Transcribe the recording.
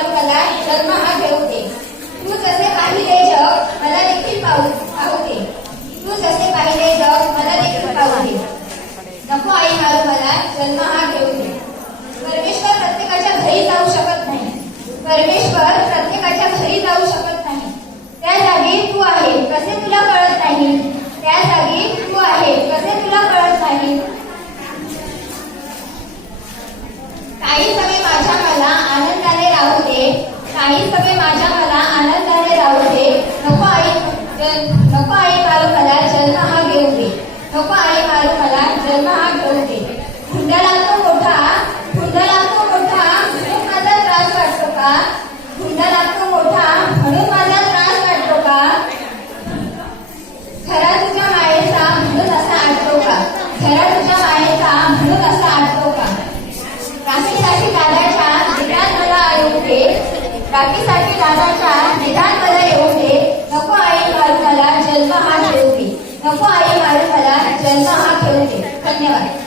मारू मला जन्म हा घेऊ दे. तू जसे पाहिले जग मला देखील पाहू दे. तू जसे पाहिले जग मला देखील पाहू दे. नको आई मारू मला जन्म हा घेऊ दे. परमेश्वर प्रत्येकाच्या घरी जाऊ शकत नाही. परमेश्वर प्रत्येकाच्या घरी जाऊ शकत नाही. त्या जागी तू आहे कसे तुला कळत नाही. त्या जागी तू आहे कसे तुला कळत नाही. काही समय माझ्या मला आनंदाने राहू दे. काही समय माझ्या मला आनंदाने राहू दे. नको आई मारू मला जन्म हा घेऊ दे. नको आई मारू मला जन्म हा घेऊ दे. हुंडा लागतो मोठा म्हणून माझा त्रास वाटतो का. हुंडा लागतो मोठा म्हणून माझा त्रास वाटतो का. खरा तुझ्या मायेचा म्हणून असा आटतो का. खरा तुझ्या मायेचा म्हणून असा आटतो का. राखीसाठी दादाच्या निदान मला येऊ दे. राखीसाठी दादाच्या निदान मला येऊ दे. नको आई मारू मला जन्म हा घेऊ दे. नको आई मारू मला जन्म हा घेऊ दे. धन्यवाद.